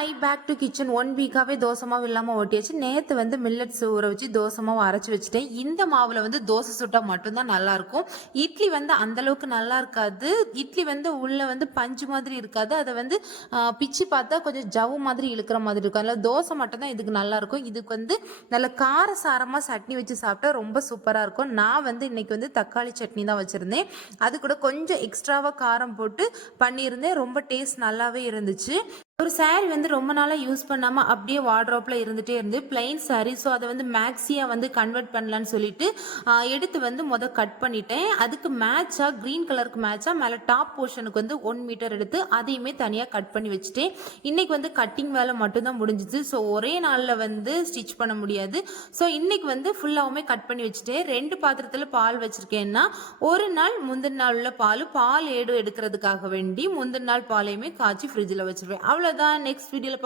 Hi back to kitchen 1 வீக்காகவே தோசை மாவு இல்லாமல் ஓட்டியாச்சு. நேற்று வந்து மில்லட்ஸ் ஊற வச்சு தோசை மாவு அரைச்சி வச்சுட்டேன். இந்த மாவில் வந்து தோசை சுட்டால் மட்டும்தான் நல்லாயிருக்கும். இட்லி வந்து அந்தளவுக்கு நல்லா இருக்காது. இட்லி வந்து உள்ளே வந்து பஞ்சு மாதிரி இருக்காது. அதை வந்து பிச்சு பார்த்தா கொஞ்சம் ஜவு மாதிரி இழுக்கிற மாதிரி இருக்கும். அதில் தோசை மட்டும்தான் இதுக்கு நல்லாயிருக்கும். இதுக்கு வந்து நல்ல காரசாரமாக சட்னி வச்சு சாப்பிட்டா ரொம்ப சூப்பராக இருக்கும். நான் வந்து இன்றைக்கி வந்து தக்காளி சட்னி தான் வச்சுருந்தேன். அது கூட கொஞ்சம் எக்ஸ்ட்ராவாக காரம் போட்டு பண்ணியிருந்தேன். ரொம்ப டேஸ்ட் நல்லாவே இருந்துச்சு. ஒரு சாரீ வந்து ரொம்ப நாளாக யூஸ் பண்ணாமல் அப்படியே வார்ட்ரோப்பில் இருந்துகிட்டே இருந்து பிளைன் சாரீ. ஸோ அதை வந்து மேக்ஸியாக வந்து கன்வெர்ட் பண்ணலான்னு சொல்லிட்டு எடுத்து வந்து கட் பண்ணிட்டேன். அதுக்கு மேட்சாக க்ரீன் கலருக்கு மேட்சாக மேலே டாப் போர்ஷனுக்கு வந்து 1 மீட்டர் எடுத்து அதையுமே தனியாக கட் பண்ணி வச்சுட்டேன். இன்றைக்கி வந்து கட்டிங் வேலை மட்டும்தான் முடிஞ்சிச்சு. ஸோ ஒரே நாளில் வந்து ஸ்டிச் பண்ண முடியாது. ஸோ இன்றைக்கி வந்து ஃபுல்லாகவுமே கட் பண்ணி வச்சுட்டேன். 2 பாத்திரத்தில் பால் வச்சுருக்கேன்னா ஒரு நாள் முந்தின நாள் உள்ள பால் எடுக்கிறதுக்காக வேண்டி முந்தின நாள் பாலையுமே காய்ச்சி ஃப்ரிட்ஜில் வச்சுருவேன். அவ்வளோதான். நெக்ஸ்ட் வீடியோவில்